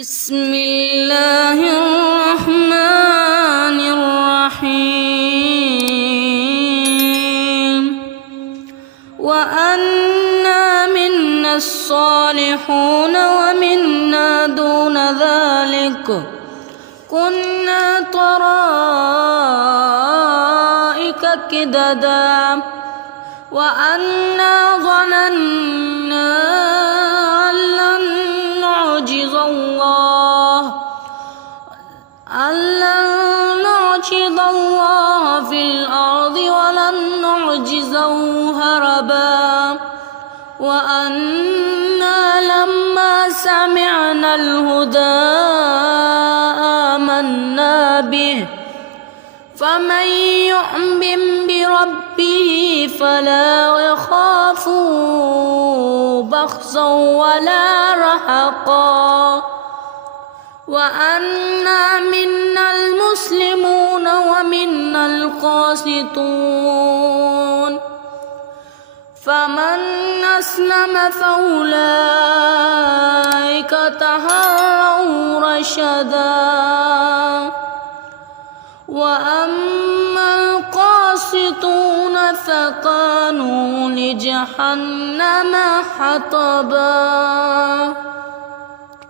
بسم الله الرحمن الرحيم وأنا منا الصالحون ومنا دون ذلك كنا طرائق كددا وأنا ظننا أن لن نعجز الله في الأرض ولن نعجزه هربا وأنا لما سمعنا الهدى آمنا به فمن يؤمن بربه فلا يخاف بخسا ولا رهقا وأنا منا المسلمون ومنا القاسطون فمن أسلم فأولئك تهروا رشدا وأما القاسطون فكانوا لجهنم حطبا